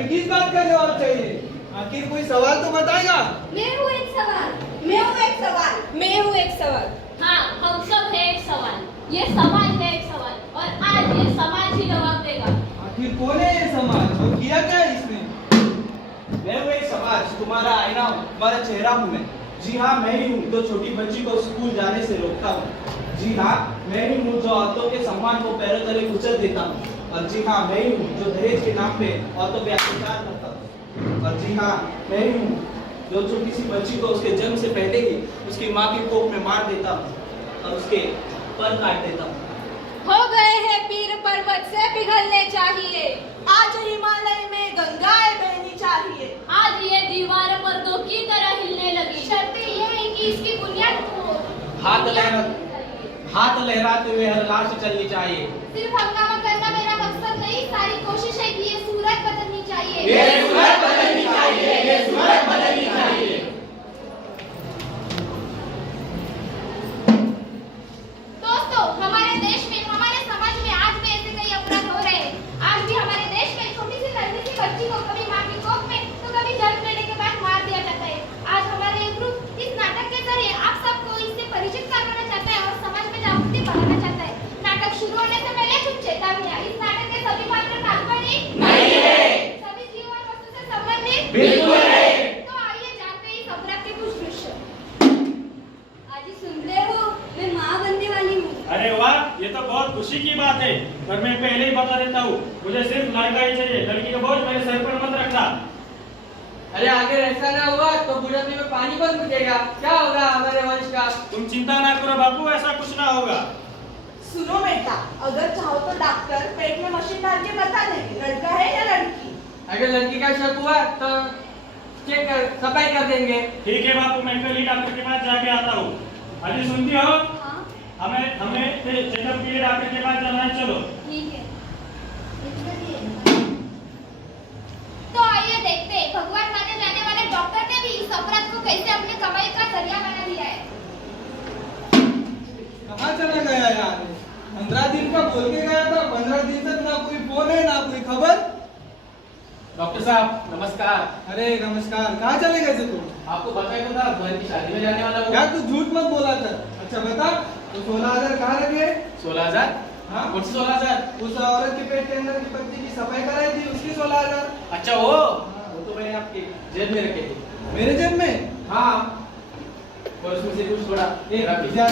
अरे किस बात का जवाब चाहिए? आखिर कोई सवाल तो बताएगा। मैं हूँ एक सवाल। मैं हूँ एक सवाल। मैं हूँ एक सवाल। हाँ, हम सब है एक सवाल। ये समाज है एक सवाल और आज ये समाज ही जवाब देगा। आखिर कौन है ये समाज और किया क्या है इसने? मैं हूँ एक समाज, तुम्हारा आईना हूँ, तुम्हारा चेहरा हूँ मैं। जी हाँ, मैं ही हूँ जो छोटी बच्ची को स्कूल जाने से रोकता हूँ। जी हाँ, मैं ही हूँ जो औरतों के सम्मान को पैरों तले कुचल देता हूँ। और जी हाँ, मैं ही हूँ जो दहेज के नाम पे औरतों पे अत्याचार करता हूँ। और जी हाँ, मैं ही हूँ जो छोटी सी बच्ची को उसके जन्म से पहले ही उसकी माँ की कोख में मार देता हूँ और उसके पर काट देता हूँ। हो गए हैं पीर पर्वत से पिघलने चाहिए। आज हिमालय में गंगाएं बहनी चाहिए। आज ये दीवार पर्दों की तरह हिलने लगी। शर्त ये है कि इसकी बुनियाद हाथ लहराते हुए हर लाश चलनी चाहिए। सिर्फ हंगामा करना मेरा मकसद नहीं, सारी कोशिश है कि ये सूरत बदलनी चाहिए। ये सूरत बदलनी चाहिए, ये सूरत बदलनी चाहिए। दोस्तों, हमारे देश में, हमारे समाज में आज भी ऐसे कई अपराध हो रहे हैं। आज भी हमारे देश में छोटी सी नन्ही सी बच्ची को कभी माँ की कोख में तो कभी जन्म लेने के बाद मार दिया जाता है। आज हमारे ये ग्रुप इस नाटक के जरिए आप सबको इससे परिचित करवाना चाहता है और समाज में जागृति बढ़ाना चाहता है। नाटक शुरू होने से पहले कुछ चेतावनियां। इस नाटक के सभी पात्र काल्पनिक नहीं है। सभी जीवन वस्तु से संबंधित बिल्कुल है। तो आइए जानते हैं इस अपराध के कुछ दृश्य। आज सुन रहे हो, मैं माँ बनने वाली हूँ। अरे वाह, ये तो बहुत खुशी की बात है। पर मैं पहले ही बता देता हूँ, मुझे सिर्फ लड़का ही चाहिए। लड़की का बोझ मेरे सर पर मत रखना। अरे अगर ऐसा ना हुआ तो बुढ़ापे में पानी कौन पूछेगा? क्या होगा हमारे वंश का? तुम चिंता ना करो बाबू, ऐसा कुछ ना होगा। सुनो बेटा, अगर चाहो तो डॉक्टर पेट में मशीन डाल के बता देंगे लड़का है या लड़की। अगर लड़की का शक हुआ तो चेक कर सफाई कर देंगे। ठीक है बापू, मैं पहले डॉक्टर के पास जाके आता हूँ। अजी सुनती हो? हाँ, हमें चेकअप के लिए डॉक्टर के पास जाना है, चलो। ठीक है। तो आइए देखते हैं भगवान माने जाने वाले डॉक्टर ने भी इस अपराध को कैसे अपने कमाई का जरिया बना दिया है। कहाँ चला गया यार? 15 दिन का बोल के गया था, 15 दिन तक ना कोई फोन है ना कोई खबर। डॉक्टर साहब नमस्कार। अरे नमस्कार, कहाँ चले गए थे तुम? आपको बताया तो था बहन की शादी में जाने वाला हूँ। यार तू झूठ मत बोला था। अच्छा बता, तो 16,000 कहाँ लगे? 16,000? हाँ? कौन सी 16,000? उस औरत के पेट के अंदर की बच्ची की सफाई कराई थी, उसकी 16,000। अच्छा वो तो मैंने आपके जेब में रखे थे। मेरे जेब में? हाँ, और उसमें से कुछ थोड़ा रख जा।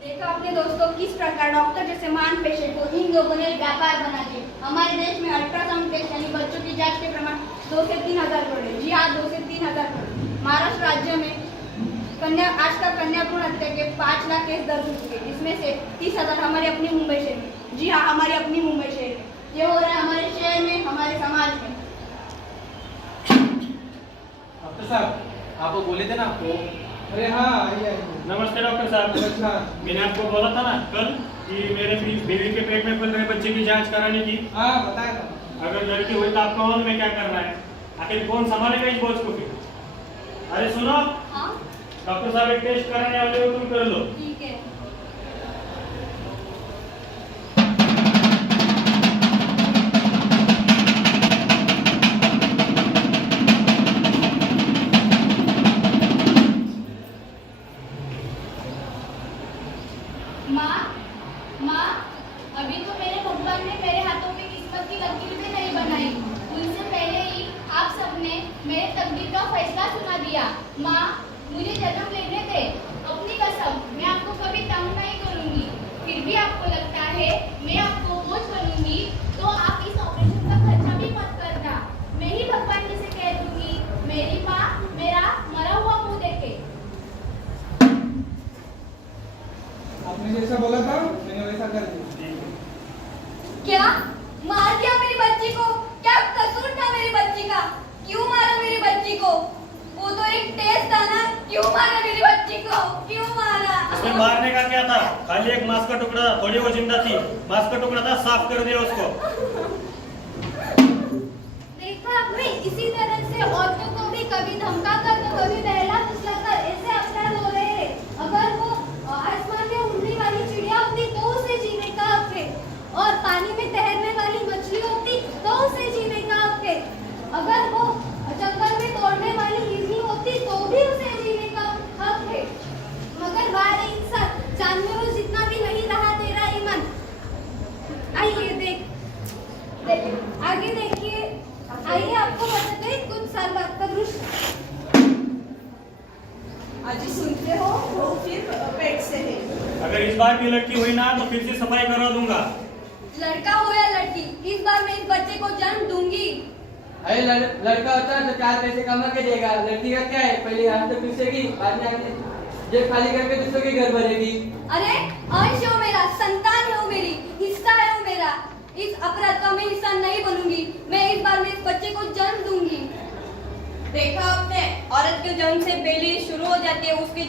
देखा अपने दोस्तों, किस प्रकार डॉक्टर जैसे महान पेशेंट को इन लोगों ने व्यापार बना दिया। हमारे देश में अल्ट्रासाउंड टेस्ट यानी बच्चों की जांच के प्रमाण 2 से 3 हजार करोड़ है। जी हाँ, 2 से 3 हजार करोड़। महाराष्ट्र राज्य में आज तक कन्या भ्रूण हत्या के 5 लाख केस दर्ज हो चुके, जिसमें से 30,000 हमारे अपनी मुंबई शहर में। जी हाँ, हमारी अपनी मुंबई शहर में ये हो रहा है, हमारे शहर में, हमारे समाज में। डॉक्टर साहब आप वो बोले थे ना आपको। अरे हाँ, आइए। नमस्ते डॉक्टर साहब। नमस्कार। मैंने आपको बोला था ना कल कि मेरे बीवी के पेट में पल रहे बच्चे की जांच कराने की। हाँ बताया था। अगर लड़की हुई तो आपको मालूम है क्या करना है। आखिर कौन संभालेगा इस बोझ को फिर? अरे सुनो, हाँ, डॉक्टर साहब एक टेस्ट कराने वाले हो, तुम कर लो। ठीक है। माँ, अभी तो मेरे भगवान ने मेरे हाथों में किस्मत की लकीर भी नहीं बनाई। उनसे पहले ही आप सबने मेरे तकदीर का फैसला सुना दिया। माँ, मुझे जन्म लेने दे। अपनी कसम, मैं आपको कभी तंग नहीं करूँगी। फिर भी आपको लगता है मैं आपको बोझ बनूंगी तो आप इस ऑपरेशन का खर्चा भी मत करना। मैं ही भगवान जी से कह दूंगी, मेरी माँ मेरा मरा हुआ मुँह देखे। आपने जैसा बोला था मैंने वैसा कर दिया। क्या मार दिया मेरी बच्ची को? क्या कसूर था मेरी बच्ची का? क्यों मारा मेरी बच्ची को? वो तो एक टेस्ट था ना, क्यों मारा मेरी बच्ची को? क्यों मारा? उसमें मारने का क्या था? खाली एक मांस का टुकड़ा, थोड़ी वो जिंदा थी। मांस का टुकड़ा था, साफ कर दिया उसको। देखा आपने, इसी तरह से औरतों को भी कभी धमका कर तो कभी बहला फुसला कर ऐसे अपराध हो रहे हैं। अगर वो आसमान में उड़ने वाली चिड़िया होती तो उसे जीने का हक है, और पानी में तैरने वाली मछली होती अजी सुनते हो, वो फिर पेट से है। अगर इस बार की लड़की हुई ना तो फिर से सफाई करवा दूंगा। लड़का हो या लड़की, इस बार मैं इस बच्चे को जन्म दूंगी। अरे लड़का होता है तो 4 पैसे कमा के देगा, लड़की का क्या है, पहले हाथ तो पीसेगी, बाद में आके जेब खाली करके दूसरों के घर भरेगी। अरे अंश हो मेरा, संतान है वो मेरी, हिस्सा है वो मेरा। इस अपराध का मैं हिस्सा नहीं बनूंगी। मैं इस बार में इस बच्चे को जन्म दूंगी। देखा आपने, औरत के जन्म से पहले शुरू हो जाती है उसके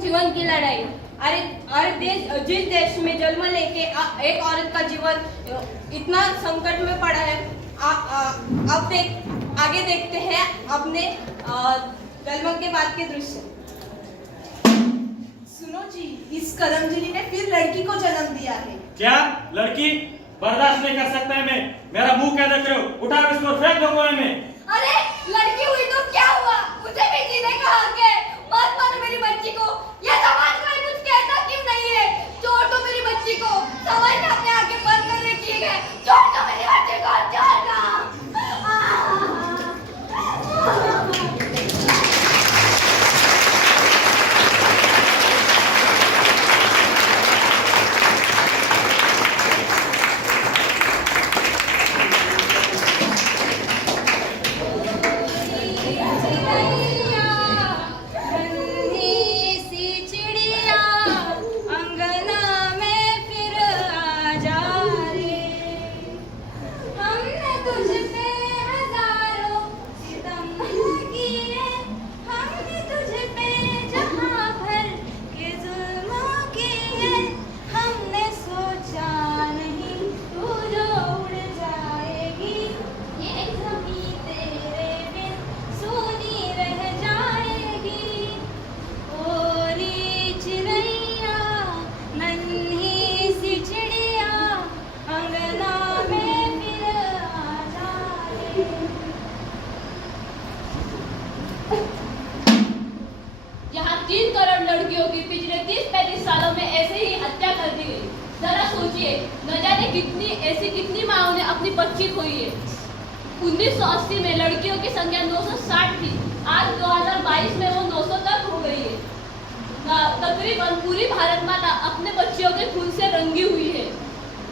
जीवन की लड़ाई। अरे जिस देश में जन्म लेके एक औरत का जीवन इतना संकट में पड़ा है, अब आगे देखते हैं अपने जन्म के बाद के दृश्य। सुनो जी, इस करमजीनी ने फिर लड़की को जन्म दिया है। क्या लड़की? बर्दाश्त नहीं कर सकता है मैं। मेरा मुंह क्या देख रहे हो? उठाओ इसको, फेंक दो कुएं में। अरे लड़की हुई तो क्या हुआ, मुझे भी जीने का हक है। मत मारो मेरी बच्ची को। ये समाज कोई कुछ कहता क्यों नहीं है? छोड़ दो मेरी बच्ची को। समाज ने अपने आगे बंद कर रखी है। छोड़ दो मेरी बच्ची को, छोड़ दो। यहाँ 3 करोड़ लड़कियों की पिछले 30-35 सालों में ऐसे ही हत्या कर दी गई। जरा सोचिए, न जाने कितनी माओं ने अपनी बच्ची खोई है। 1980 में लड़कियों की संख्या 960 थी, आज 2022 में वो 900 तक हो गई है। तकरीबन पूरी भारत माता अपने बच्चियों के खून से रंगी हुई है।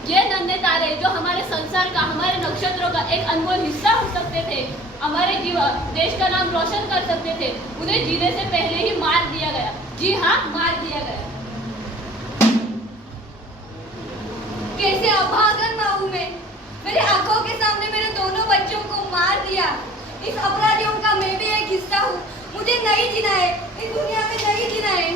ये नन्हे तारे जो हमारे संसार का, हमारे नक्षत्रों का एक अनमोल हिस्सा हो सकते थे, हमारे देश का नाम रोशन कर सकते थे, उन्हें जीने से पहले ही मार दिया गया। जी हाँ, मार दिया गया। कैसे अभागन माँ हूँ मैं। मेरे आंखों के सामने मेरे दोनों बच्चों को मार दिया। इस अपराधियों का मैं भी एक हिस्सा हूँ। मुझे नहीं जीना है, इस दुनिया में नहीं जीना है।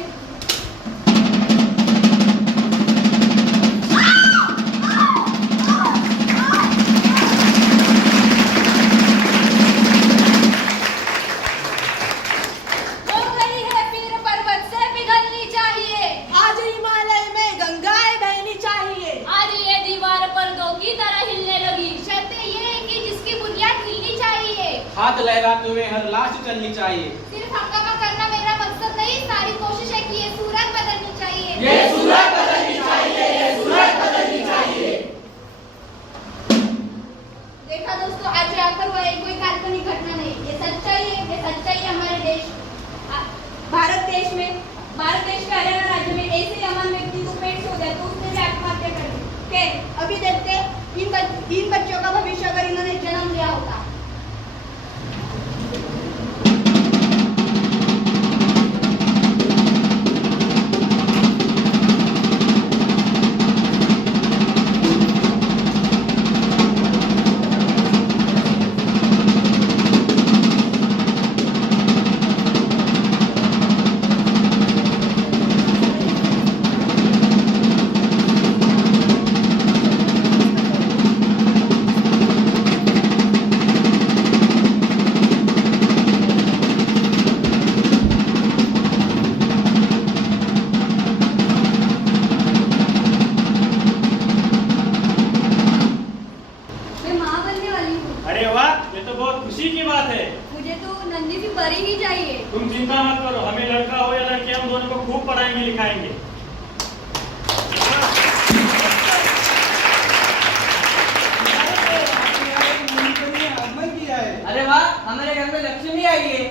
हाथ लहराते हुए हर लाश चलनी चाहिए। सिर्फ हंगामा करना मेरा मकसद नहीं, सारी कोशिश है कि ये सूरत बदलनी चाहिए। ये सूरत बदलनी चाहिए, ये सूरत बदलनी चाहिए। देखा दोस्तों, आज आकर हुआ कोई काल्पनिक घटना नहीं, ये सच्चाई है। ये सच्चाई है हमारे देश, भारत देश के हरियाणा राज्य में ऐसे ही अमन व्यक्ति को पेट हो जाए तो उसने भी आत्महत्या कर दी। अभी देखते इन बच्चों का भविष्य अगर इन्होंने जन्म लिया होता। तुम चिंता मत करो, हमें लड़का हो या लड़की हम दोनों को खूब पढ़ाएंगे लिखाएंगे। अरे वाह, हमारे घर में लक्ष्मी आई है।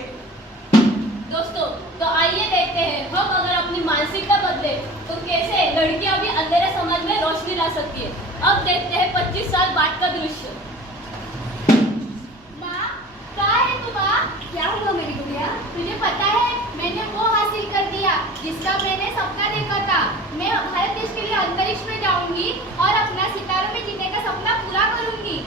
दोस्तों, तो आइए देते हैं। हम अगर अपनी मानसिकता बदले तो कैसे लड़कियां भी अंधेरे समाज में रोशनी ला सकती है। अब देखते हैं 25 साल बाद का दृश्य। माँ, कहाँ है तू माँ? क्या हुआ मेरी गुड़िया? तुझे पता है मैंने वो हासिल कर दिया जिसका मैंने सपना देखा था। मैं भारत देश के लिए अंतरिक्ष में जाऊंगी और अपना सितारों में जीने का सपना पूरा करूंगी।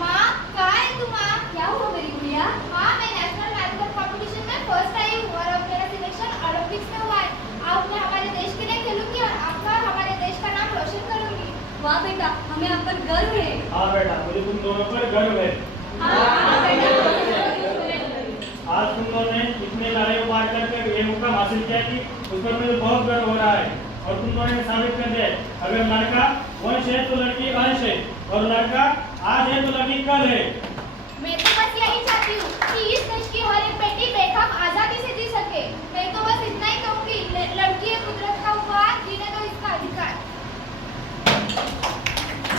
माँ, कहाँ है तू माँ? क्या हुआ मेरी गुड़िया? हाँ, मैं नेशनल मैराथन कंपटीशन में फर्स्ट आई हूँ और अब मेरा सिलेक्शन ओलंपिक्स में हुआ है। अब मैं हमारे देश के लिए खेलूंगी और आपका और हमारे देश का नाम रोशन करूंगी। वाह बेटा, हमें आप पर गर्व है। हाँ बेटा, मुझे तुम दोनों पर गर्व है। हाँ बेटा। आज तुम दोनों ने इतने लड़ाई पार करके ये मुकाम हासिल किया कि उस पर मुझे बहुत गर्व हो रहा है। और तुम दोनों ने साबित कर दिया है, अगर लड़का वंश है तो लड़की अंश है, और लड़का आज है तो लड़की कल है। मैं तो बस यही चाहती हूँ कि इस देश की हर एक बेटी बेखौफ आजादी से जी सके। मैं तो बस इतना ही कहूँगी, लड़की है कुदरत का उपहार, जीने दो इसका अधिकार।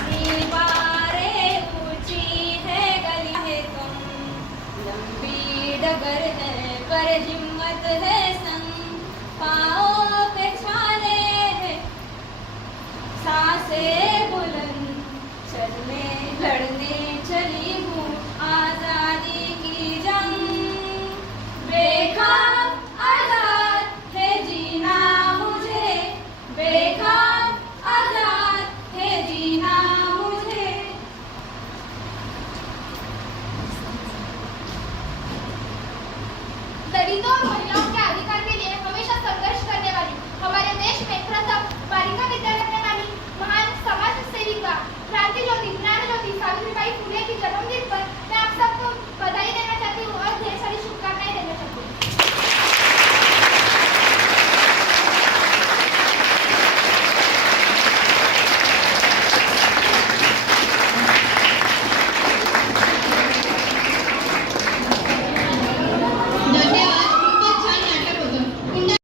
दीवारें ऊंची है, गली है कम, लंबी डगर है पर हिम्मत है संग, पाँव पे छाले है, सांसें बुलंद, चलने लड़ने